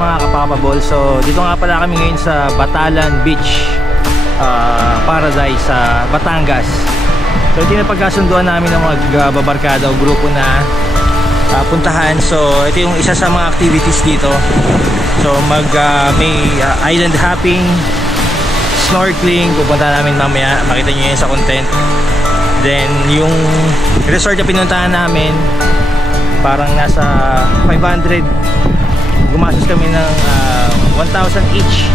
mga kapapabol. So dito nga pala kami ngayon sa Batalan Beach Paradise sa Batangas. So ito yung pagkasunduan namin ng magbabarkada o grupo na puntahan. So ito yung isa sa mga activities dito. So may island hopping, snorkeling, pupunta namin mamaya, makita nyo yun sa content. Then yung resort na pinuntahan namin, parang nasa 500, gumastos kami ng 1,000 each.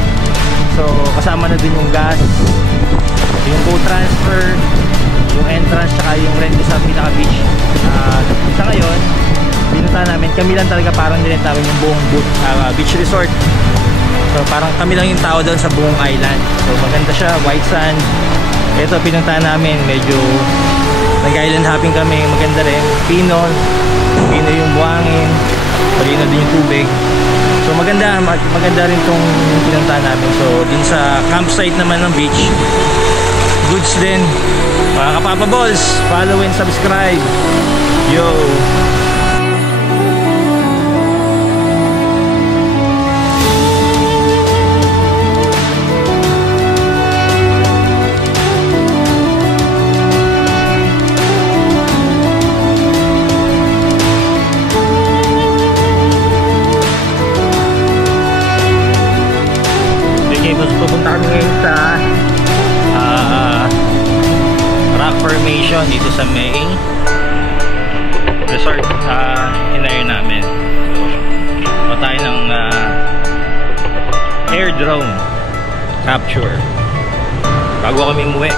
So kasama na din yung gas, yung boat transfer, yung entrance, saka yung rent sa pinaka beach. Sa ngayon pinuntahan namin, kami lang talaga, parang nilentamin yung buong beach resort. So parang kami lang yung tao doon sa buong island. So maganda siya, white sand. Ito pinuntahan namin, medyo nag-island hopping kami, maganda rin. Pino yung buhangin, malino din yung tubig. So maganda rin tong pinuntahan namin. So din sa campsite naman ng beach, goods din. Mga kapapaballs, follow and subscribe. Yo! Pupunta kami ngayon sa rock formation dito sa may resort hinair namin. So tayo ng air drone capture bago kami umuwi.